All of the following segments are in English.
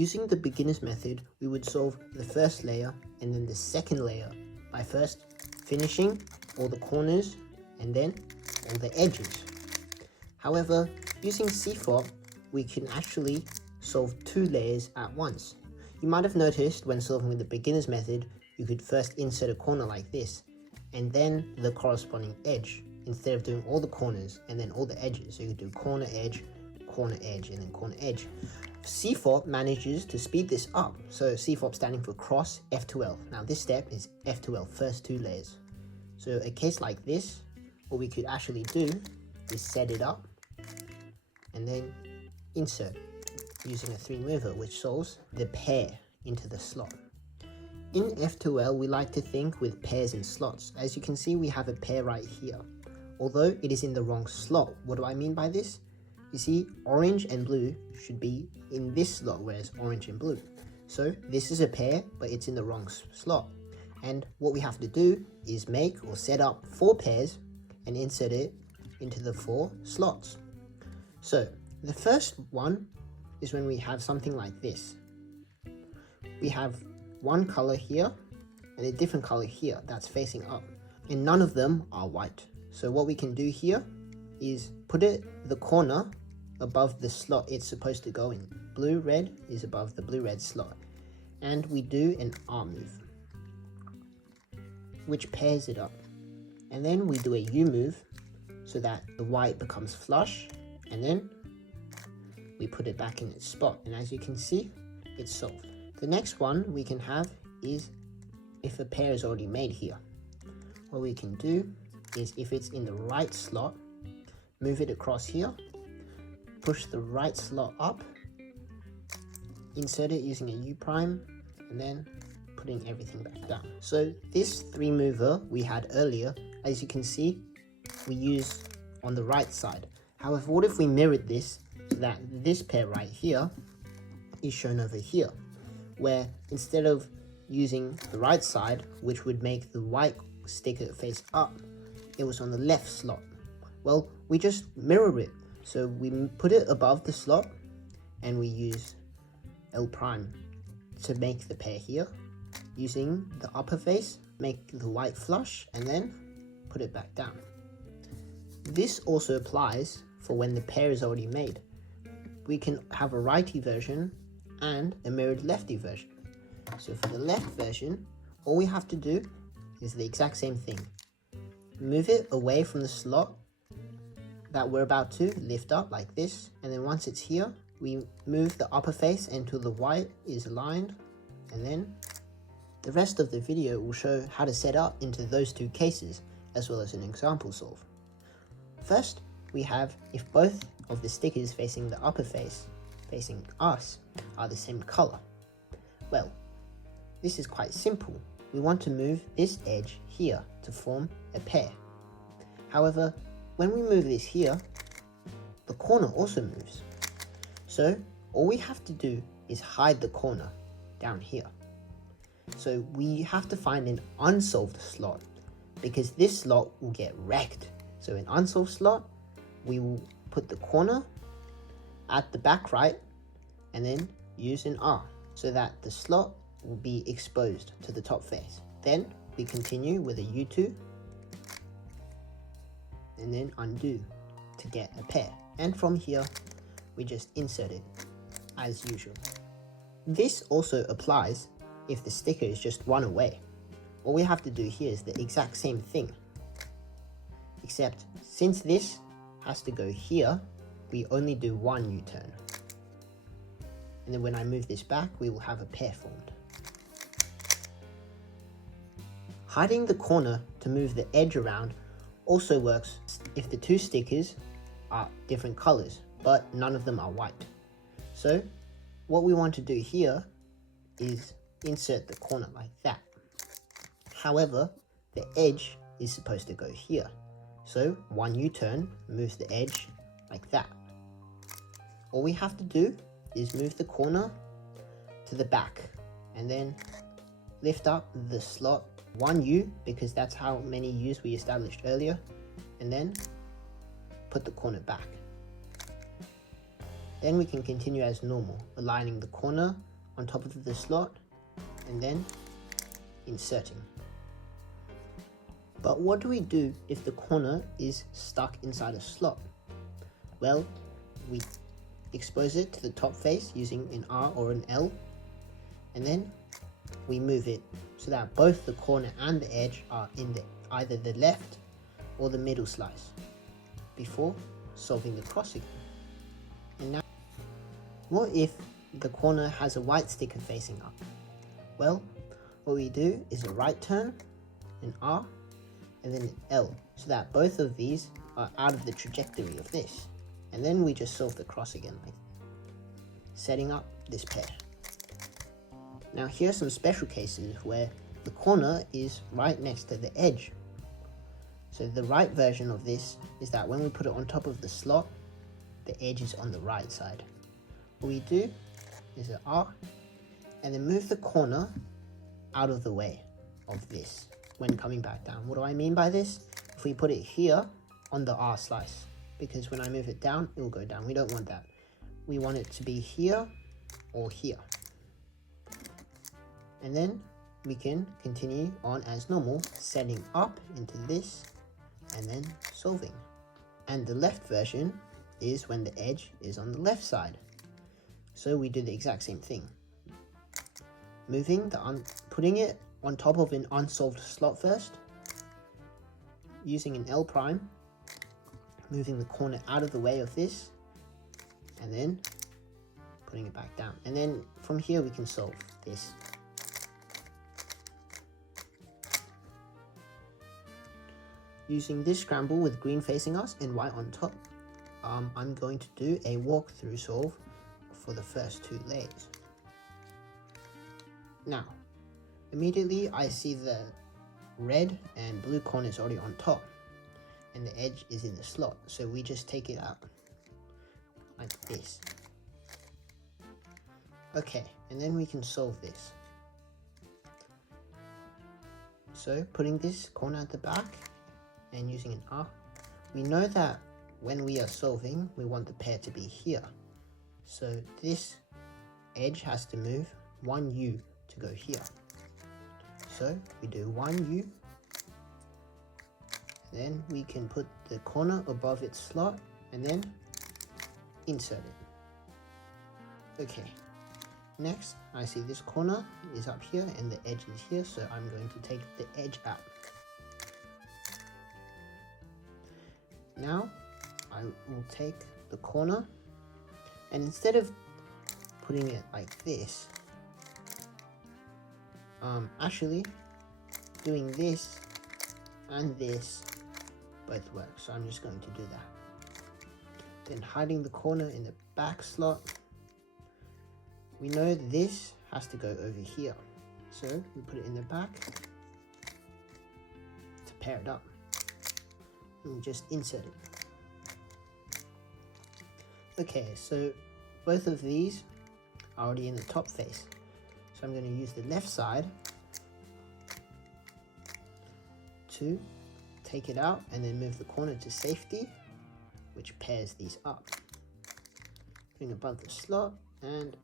Using the beginner's method, we would solve the first layer and then the second layer by first finishing all the corners and then all the edges. However, using CFOP, we can actually solve 2 layers at once. You might have noticed when solving with the beginner's method, you could first insert a corner like this, and then the corresponding edge, instead of doing all the corners and then all the edges. So you could do corner, edge, and then corner, edge. CFOP manages to speed this up. So CFOP standing for cross F2L. Now this step is F2L, first 2 layers. So a case like this, what we could actually do is set it up and then insert using a 3 mover, which solves the pair into the slot. In F2L, we like to think with pairs and slots. As you can see, we have a pair right here. Although it is in the wrong slot. What do I mean by this? You see, orange and blue should be in this slot, whereas orange and blue. So this is a pair, but it's in the wrong slot. And what we have to do is make or set up 4 pairs and insert it into the 4 slots. So the first one is when we have something like this. We have one color here and a different color here that's facing up, and none of them are white. So what we can do here is put the corner above the slot it's supposed to go in. Blue red is above the blue red slot, and we do an R move which pairs it up, and then we do a U move so that the white becomes flush, and then we put it back in its spot, and as you can see, it's solved. The next one we can have is if a pair is already made here. What we can do is, if it's in the right slot, move it across here, push the right slot up, insert it using a U prime, and then putting everything back down. So this 3 mover we had earlier, as you can see, we use on the right side. However, what if we mirrored this so that this pair right here is shown over here, where instead of using the right side, which would make the white sticker face up, it was on the left slot? Well, we just mirror it. So we put it above the slot and we use L prime to make the pair here, using the upper face, make the white flush, and then put it back down. This also applies for when the pair is already made. We can have a righty version and a mirrored lefty version. So for the left version, all we have to do is the exact same thing. Move it away from the slot that we're about to lift up like this, and then once it's here, we move the upper face until the white is aligned, and then the rest of the video will show how to set up into those 2 cases, as well as an example solve. First, we have if both of the stickers facing the upper face, facing us, are the same color. Well, this is quite simple. We want to move this edge here to form a pair. However, when we move this here, the corner also moves. So all we have to do is hide the corner down here. So we have to find an unsolved slot, because this slot will get wrecked. So in unsolved slot, we will put the corner at the back right and then use an R so that the slot will be exposed to the top face. Then we continue with a U2 and then undo to get a pair. And from here, we just insert it as usual. This also applies if the sticker is just one away. All we have to do here is the exact same thing, except since this has to go here, we only do 1 U-turn. And then when I move this back, we will have a pair formed. Hiding the corner to move the edge around also works if the 2 stickers are different colors, but none of them are white. So what we want to do here is insert the corner like that. However, the edge is supposed to go here. So 1 U-turn moves the edge like that. All we have to do is move the corner to the back and then lift up the slot 1 U, because that's how many U's we established earlier, and then put the corner back. Then we can continue as normal, aligning the corner on top of the slot and then inserting. But what do we do if the corner is stuck inside a slot? Well, we expose it to the top face using an R or an L, and then we move it so that both the corner and the edge are in either the left or the middle slice before solving the cross again. And now, what if the corner has a white sticker facing up? Well, what we do is a right turn, an R, and then an L, so that both of these are out of the trajectory of this. And then we just solve the cross again, like setting up this pair. Now here are some special cases where the corner is right next to the edge. So the right version of this is that when we put it on top of the slot, the edge is on the right side. What we do is an R, and then move the corner out of the way of this when coming back down. What do I mean by this? If we put it here on the R slice, because when I move it down, it will go down. We don't want that. We want it to be here or here. And then we can continue on as normal, setting up into this and then solving. And the left version is when the edge is on the left side. So we do the exact same thing. Putting it on top of an unsolved slot first, using an L prime, moving the corner out of the way of this, and then putting it back down. And then from here we can solve this. Using this scramble with green facing us and white on top, I'm going to do a walkthrough solve for the first two layers. Now, immediately I see the red and blue corners already on top and the edge is in the slot, so we just take it out like this. Okay, and then we can solve this. So putting this corner at the back and using an R, we know that when we are solving, we want the pair to be here. So this edge has to move 1 U to go here. So we do 1 U, then we can put the corner above its slot and then insert it. Okay, next I see this corner is up here and the edge is here, so I'm going to take the edge out. Now I will take the corner, and instead of putting it like this, actually doing this and this both work, so I'm just going to do that. Then hiding the corner in the back slot, we know this has to go over here, so we put it in the back to pair it up, and we just insert it. Okay, so both of these are already in the top face, so I'm going to use the left side to take it out and then move the corner to safety, which pairs these up. Bring above the slot and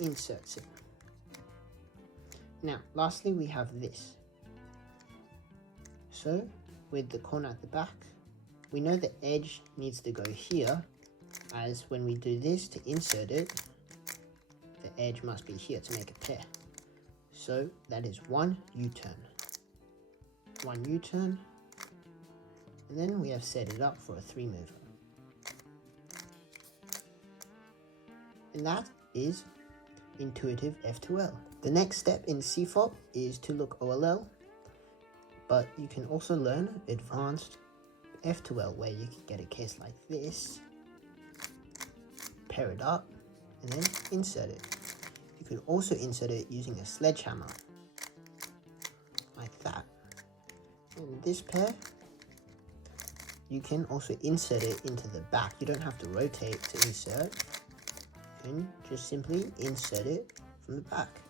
inserts it. Now, lastly, we have this. So, with the corner at the back, we know the edge needs to go here, as when we do this to insert it, the edge must be here to make a pair. So that is 1 U-turn. 1 U-turn, and then we have set it up for a 3 mover. And that is intuitive F2L. The next step in CFOP is to look OLL, but you can also learn advanced F2L where you can get a case like this, pair it up, and then insert it. You can also insert it using a sledgehammer, like that. And this pair, you can also insert it into the back. You don't have to rotate to insert. You can just simply insert it from the back.